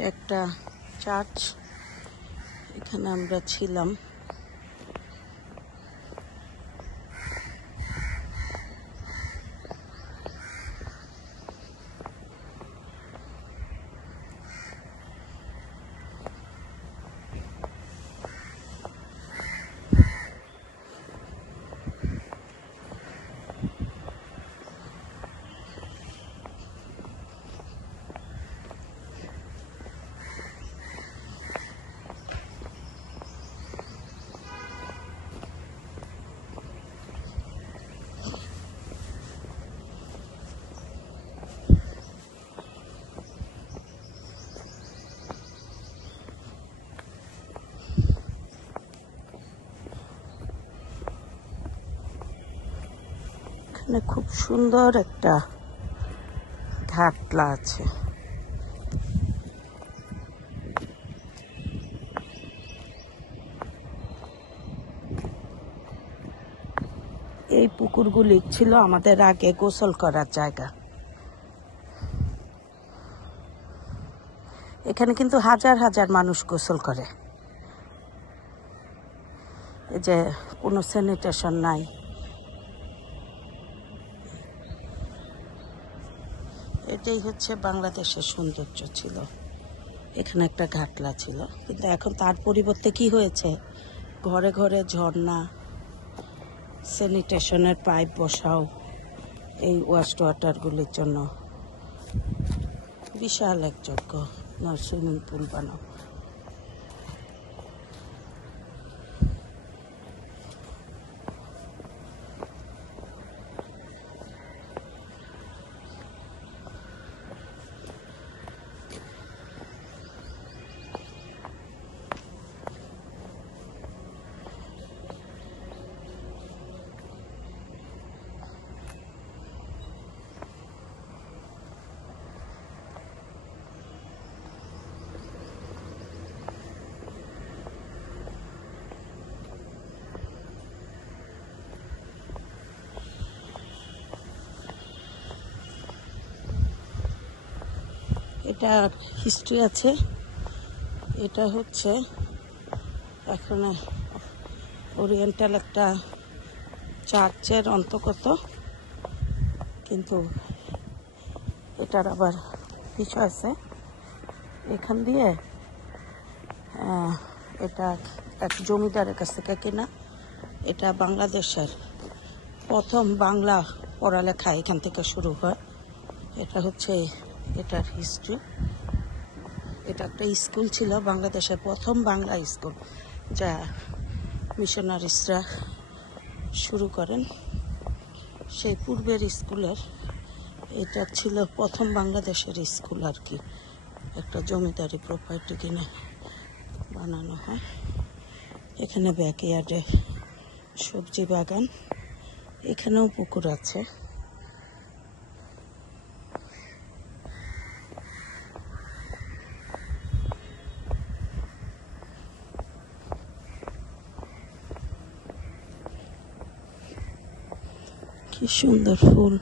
এটা একটা চার্চ, এখানে আমরা ছিলাম। এখানে খুব সুন্দর একটা ঘাটলা আছে। এই পুকুরগুলি ছিল আমাদের আগে গোসল করার জায়গা। এখানে কিন্তু হাজার হাজার মানুষ গোসল করে। এই যে কোনো স্যানিটেশন নাই। এটাই হচ্ছে বাংলাদেশের সৌন্দর্য ছিল। এখানে একটা ঘাটলা ছিল, কিন্তু এখন তার পরিবর্তে কি হয়েছে, ঘরে ঘরে ঝর্ণা, স্যানিটেশনের পাইপ বসাও এই ওয়াশ ওয়াটারগুলির জন্য। বিশাল এক যজ্ঞ, সুইমিং পুল বানাও। এটা হিস্ট্রি আছে। এটা হচ্ছে এখন ওরিয়েন্টাল একটা চার্চের অন্তর্গত, কিন্তু এটার আবার বিষয় আছে। এখান দিয়ে এটা এক জমিদারের কাছ থেকে কেনা। এটা বাংলাদেশের প্রথম বাংলা পড়ালেখা এখান থেকে শুরু হয়। এটা হচ্ছে এটার হিস্ট্রি। এটা একটা স্কুল ছিল, বাংলাদেশের প্রথম বাংলা স্কুল, যা মিশনারিসরা শুরু করেন। সেই পূর্বের স্কুলের এটা ছিল প্রথম বাংলাদেশের স্কুল আর কি। একটা জমিদারি প্রপার্টি কিনে বানানো হয়। এখানে ব্যাকইয়ার্ডে সবজি বাগান, এখানেও পুকুর আছে। কি সুন্দর ফুল।